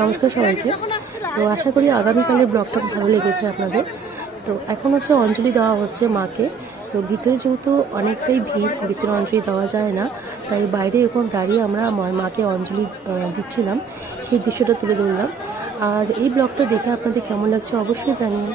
নমস্কার সবাইকে। তো আশা করি আগামীকালের ব্লগটা ভালো লেগেছে আপনাদের। তো এখন হচ্ছে অঞ্জলি দেওয়া হচ্ছে মাকে। তো ভিতরে যেহেতু অনেকটাই ভিড়, ভিতরে অঞ্জলি দেওয়া যায় না, তাই বাইরে এখন দাঁড়িয়ে আমরা মাকে অঞ্জলি দিচ্ছিলাম, সেই দৃশ্যটা তুলে ধরলাম। আর এই ব্লগটা দেখে আপনাদের কেমন লাগছে অবশ্যই জানিয়ে।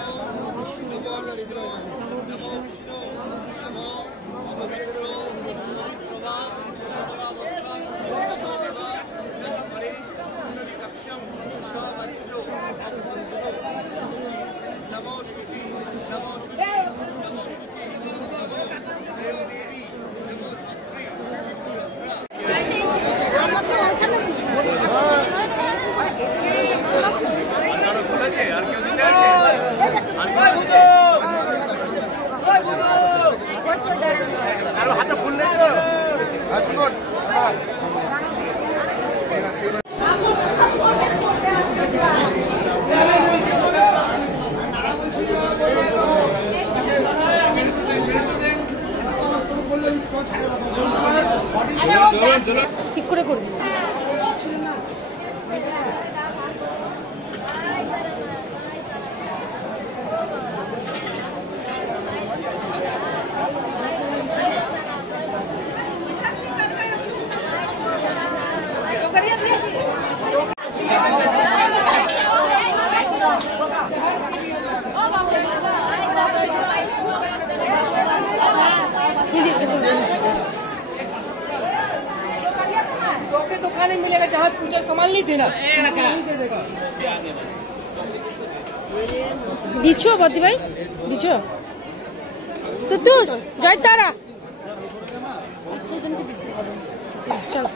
ঠিক করে করবো। दुकान में मिलेगा जहाँ पूजा सामान नहीं देना। দিছো বদি ভাই, দিছো তো তুস জয় তারা। চলো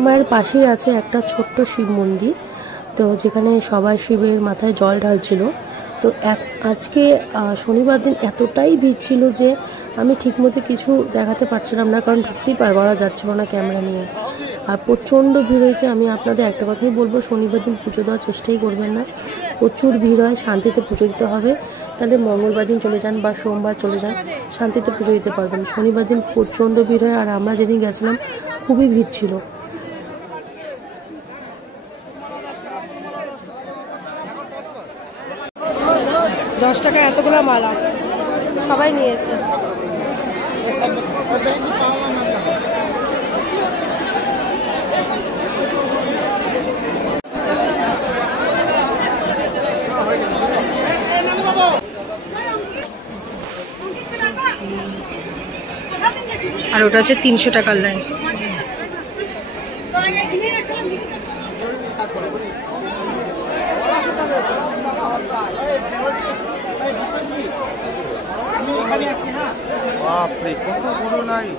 আমার পাশেই আছে একটা ছোট্ট শিব মন্দির, তো যেখানে সবাই শিবের মাথায় জল ঢালছিল। তো আজকে শনিবার দিন এতটাই ভিড় ছিল যে আমি ঠিকমতো কিছু দেখাতে পারছিলাম না, কারণ ঢুকতেই পারা যাচ্ছিল না ক্যামেরা নিয়ে। আর প্রচণ্ড ভিড় হয়েছে। আমি আপনাদের একটা কথাই বলবো, শনিবার দিন পুজো দেওয়ার চেষ্টাই করবেন না, প্রচুর ভিড় হয়। শান্তিতে পুজো দিতে হবে, তাহলে মঙ্গলবার দিন চলে যান বা সোমবার চলে যান, শান্তিতে পুজো দিতে পারবেন। শনিবার দিন প্রচণ্ড ভিড় হয়, আর আমরা যেদিন গেছিলাম খুবই ভিড় ছিল। দশ টাকা এতগুলো মালা সবাই নিয়েছে। আর ওটা হচ্ছে 300 টাকার লাইন। বাপরে কত বড় লাইন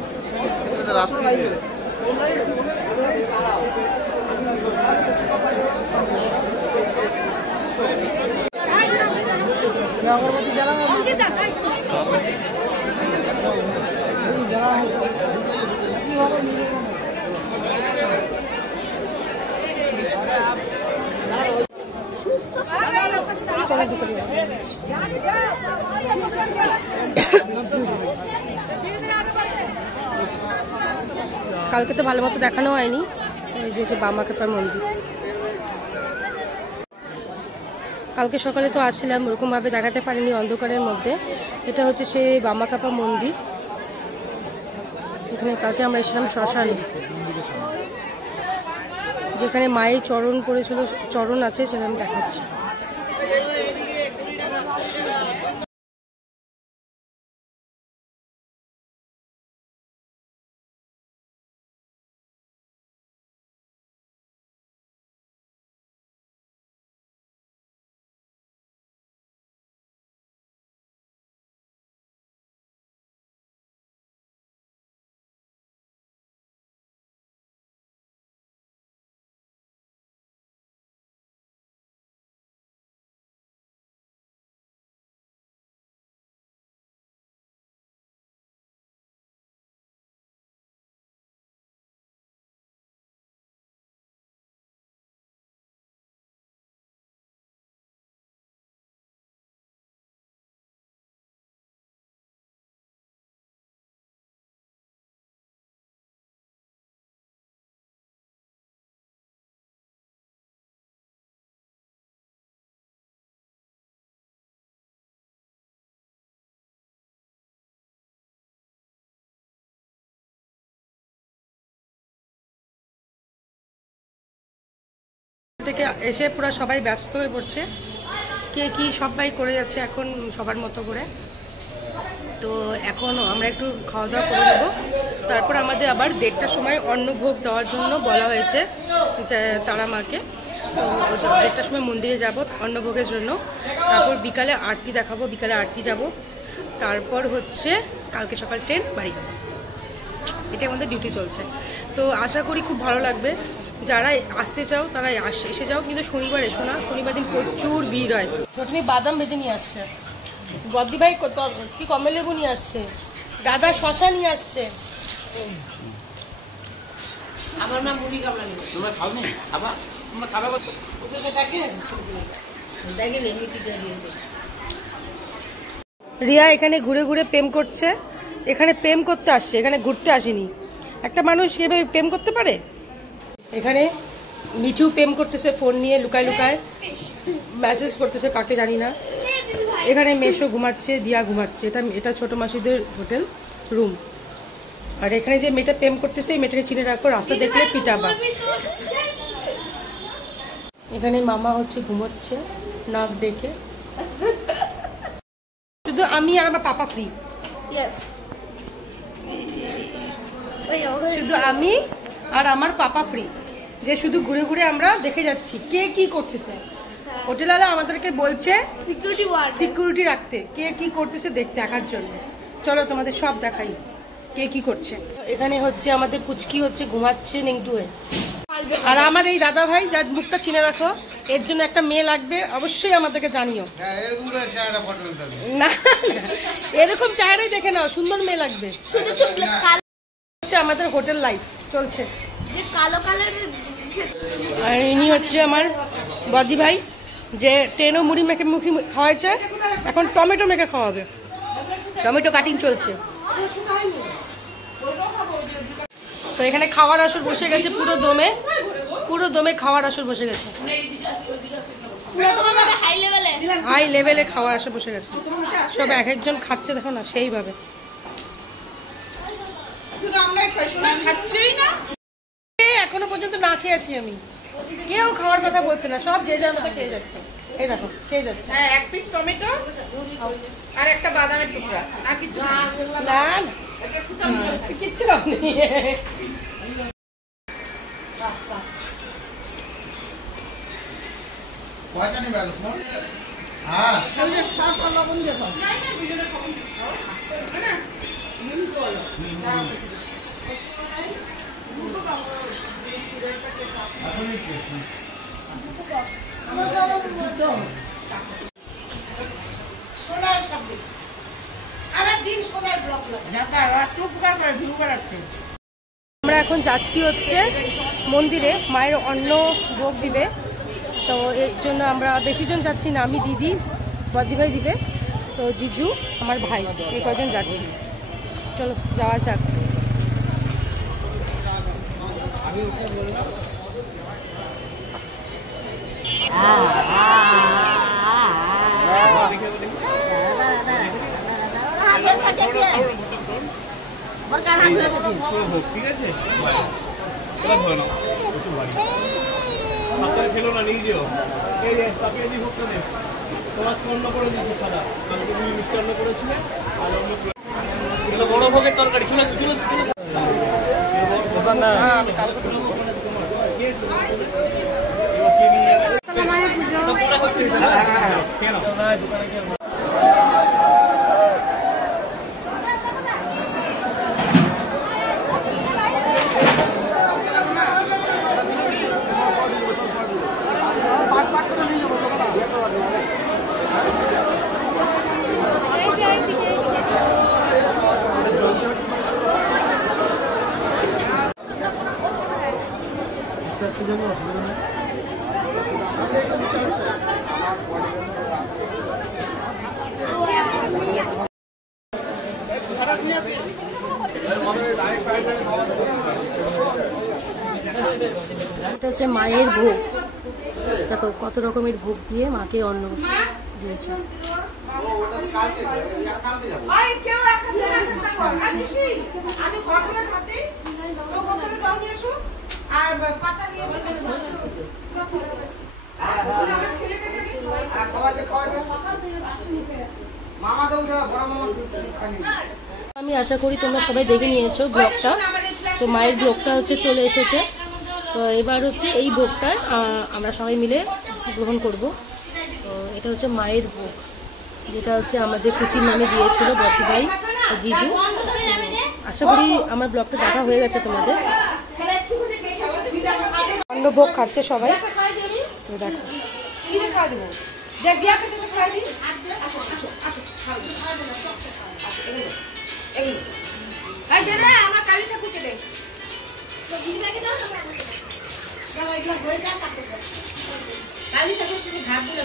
রাত্রিতে। কালকে তো ভালো মতো দেখানো হয়নি, ওই যে বামাখ্যাপার মন্দির। কালকে সকালে তো আসছিলাম, ওরকমভাবে দেখাতে পারিনি অন্ধকারের মধ্যে। এটা হচ্ছে সেই বামাকাপা মন্দির। এখানে কালকে আমরা এসেছিলাম শ্মশানে, যেখানে মায়ের চরণ পড়েছিল, চরণ আছে, সেটা আমি দেখাচ্ছি। থেকে এসে পুরো সবাই ব্যস্ত হয়ে পড়ছে, কে কি সবাই করে যাচ্ছে এখন সবার মতো করে। তো এখন আমরা একটু খাওয়া দাওয়া করে নেবো, তারপর আমাদের আবার 1:30টার সময় অন্নভোগ দেওয়ার জন্য বলা হয়েছে যে তারা মাকে। তো 1:30টার সময় মন্দিরে যাব অন্নভোগের জন্য, তারপর বিকালে আরতি দেখাবো, বিকালে আরতি যাব, তারপর হচ্ছে কালকে সকাল ট্রেন বাড়ি যাব। এটা আমাদের ডিউটি চলছে। তো আশা করি খুব ভালো লাগবে। যারা আসতে চাও তারা এসে যাও, কিন্তু শনিবার এসো না, শনিবার দিন প্রচুর ভিড় হয়। চটনি বাদাম ভেজে নিয়ে আসছে, বদ্দি ভাই কি কমলা লেবু নিয়ে আসছে, দাদা শশা নিয়ে আসছে। আমার নাম মুড়ি কামলা নেই। তোমরা খাও নি? আবার তোমরা খাবে কত? ওদেরকে দেখেন এমনি দাঁড়িয়ে। রিয়া এখানে ঘুরে ঘুরে প্রেম করছে, এখানে প্রেম করতে আসছে, এখানে ঘুরতে আসেনি। একটা মানুষ এভাবে প্রেম করতে পারে? এখানে মিঠু প্রেম করতেছে ফোন নিয়ে, লুকায় লুকায় মেসেজ করতেছে কাকে জানি না। এখানে মেশো ঘুমাচ্ছে, দিয়া ঘুমাচ্ছে। এটা ছোট মাসিদের হোটেল রুম। আর এখানে যে মেয়েটা প্রেম করতেছে, এই মেয়েটাকে চিনে রাখো, রাস্তা দেখলে পিটাবা। এখানে মামা হচ্ছে ঘুমোচ্ছে নাক ডেকে। শুধু আমি আর আমার পাপা ফ্রি, শুধু আমি আর আমার পাপা ফ্রি, যে শুধু ঘুরে ঘুরে আমরা দেখে যাচ্ছি কে কি করতেছে। হোটেলওয়ালা আমাদেরকে বলছে সিকিউরিটি রাখতে, কে কি করতেছে দেখার জন্য। চলো তোমাদের সব দেখাই কে কি করছে। এখানে হচ্ছে আমাদের পুচকি হচ্ছে ঘুমাচ্ছে নেংটু হয়ে। আর আমার এই দাদা ভাই, যার মুখটা চিনে রাখো, এর জন্য একটা মেয়ে লাগবে, অবশ্যই আমাদেরকে জানিও। না এরকম চেহারাই দেখে নাও, সুন্দর মেয়ে লাগবে। আমাদের হোটেল লাইফ চলছে। আর ইনি হচ্ছে আমার বদি ভাই, যে ট্রেনও মুড়ি মেখে মুখি খাওয়াইছে, এখন টমেটো মেখে খাওয়াবে। টমেটো কাটিং চলছে। তো এখানে খাওয়ার আসর বসে গেছে পুরো দমে, পুরো দমে খাওয়ার আসর বসে গেছে, হাই লেভেলে খাওয়ার আসর বসে গেছে। সব এক একজন খাচ্ছে, দেখো না সেইভাবে। এখনো পর্যন্ত না খেয়েছি আমি, কেউ খাওয়ার কথা বলছে না, সব যে যার মতো খেয়ে যাচ্ছে। এই দেখো খেয়ে যাচ্ছে। হ্যাঁ, এক পিস টমেটো আর একটা বাদামের টুকরা, আর কিছু না। না না কিচ্ছু নেই। আমরা এখন যাচ্ছি হচ্ছে মন্দিরে, মায়ের অন্ন ভোগ দিবে। তো এর জন্য আমরা বেশি জন যাচ্ছি না, আমি, দিদি, বদ্দি ভাই দিবে, তো জিজু, আমার ভাই, এই কয়জন যাচ্ছি। চলো যাওয়া যাক। ঠিক আছে সাঁতারে খেলো না নিয়ে যেও এই যে তাপিয়ে দিয়ে ভোগটা নেই তোমার অন্য করে দিচ্ছি সাদা কালকে তুমি মিষ্টান্ন করেছিলে আর অন্য বড় ভোগের তরকারি চলে আসো না আমি কালকে এটা হচ্ছে মায়ের ভোগ। দেখো কত রকমের ভোগ দিয়ে মাকে অন্ন দিয়েছে। আমি আশা করি তোমরা সবাই দেখে নিয়েছো ব্লগটা। তো মায়ের ব্লগটা হচ্ছে চলে এসেছে। তো এবার হচ্ছে এই ভোগটা আমরা সবাই মিলে গ্রহণ করব। তো এটা হচ্ছে মায়ের ভোগ, যেটা হচ্ছে আমাদের কুচির নামে দিয়েছিল বর্তি ভাই জিজু। আশা করি আমার ব্লগটা দেখা হয়ে গেছে তোমাদের। অন্য ভোগ খাচ্ছে সবাই। তো দেখো আমার কালী ঠাকুরকে দেখ কালী ঠাকুর তুমি ঘাট দিলে